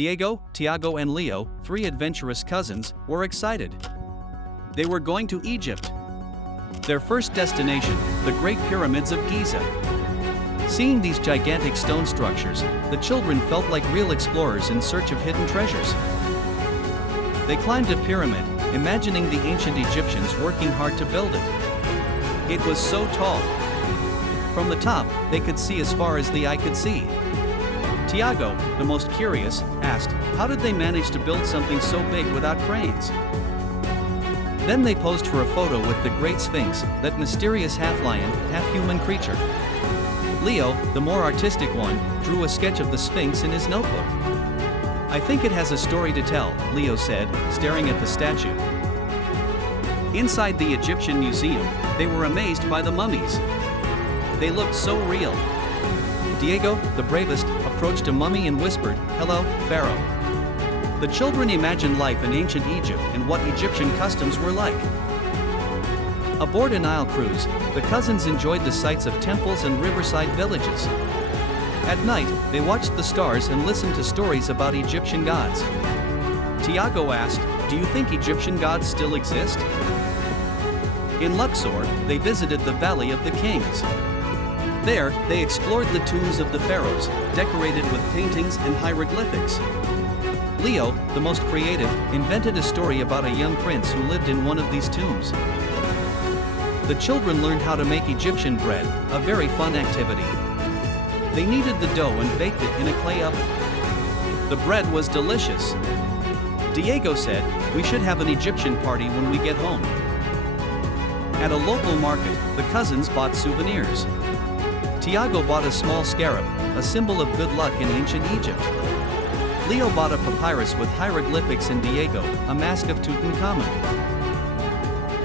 Diego, Thiago and Leo, three adventurous cousins, were excited. They were going to Egypt. Their first destination, the Great Pyramids of Giza. Seeing these gigantic stone structures, the children felt like real explorers in search of hidden treasures. They climbed a pyramid, imagining the ancient Egyptians working hard to build it. It was so tall. From the top, they could see as far as the eye could see. Thiago, the most curious, asked, how did they manage to build something so big without cranes? Then they posed for a photo with the Great Sphinx, that mysterious half-lion, half-human creature. Leo, the more artistic one, drew a sketch of the Sphinx in his notebook. I think it has a story to tell, Leo said, staring at the statue. Inside the Egyptian museum, they were amazed by the mummies. They looked so real. Diego, the bravest, approached a mummy and whispered, "Hello, Pharaoh." The children imagined life in ancient Egypt and what Egyptian customs were like. Aboard a Nile cruise, the cousins enjoyed the sights of temples and riverside villages. At night, they watched the stars and listened to stories about Egyptian gods. Thiago asked, "Do you think Egyptian gods still exist?" In Luxor, they visited the Valley of the Kings. There, they explored the tombs of the pharaohs, decorated with paintings and hieroglyphics. Leo, the most creative, invented a story about a young prince who lived in one of these tombs. The children learned how to make Egyptian bread, a very fun activity. They kneaded the dough and baked it in a clay oven. The bread was delicious. Diego said, "We should have an Egyptian party when we get home." At a local market, the cousins bought souvenirs. Thiago bought a small scarab, a symbol of good luck in ancient Egypt. Leo bought a papyrus with hieroglyphics and Diego, a mask of Tutankhamun.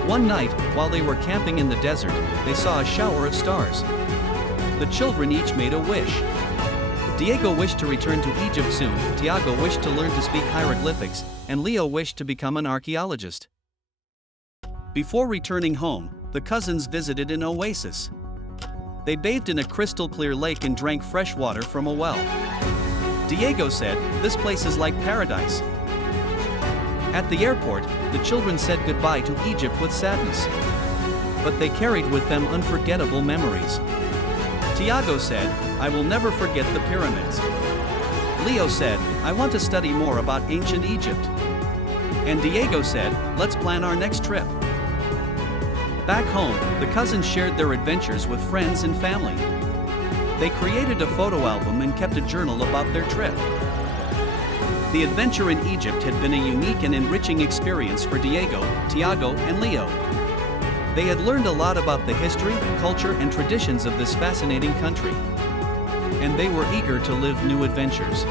One night, while they were camping in the desert, they saw a shower of stars. The children each made a wish. Diego wished to return to Egypt soon, Thiago wished to learn to speak hieroglyphics, and Leo wished to become an archaeologist. Before returning home, the cousins visited an oasis. They bathed in a crystal-clear lake and drank fresh water from a well. Diego said, "This place is like paradise." At the airport, the children said goodbye to Egypt with sadness. But they carried with them unforgettable memories. Thiago said, "I will never forget the pyramids." Leo said, "I want to study more about ancient Egypt." And Diego said, "Let's plan our next trip." Back home, the cousins shared their adventures with friends and family. They created a photo album and kept a journal about their trip. The adventure in Egypt had been a unique and enriching experience for Diego, Thiago, and Leo. They had learned a lot about the history, culture, and traditions of this fascinating country. And they were eager to live new adventures.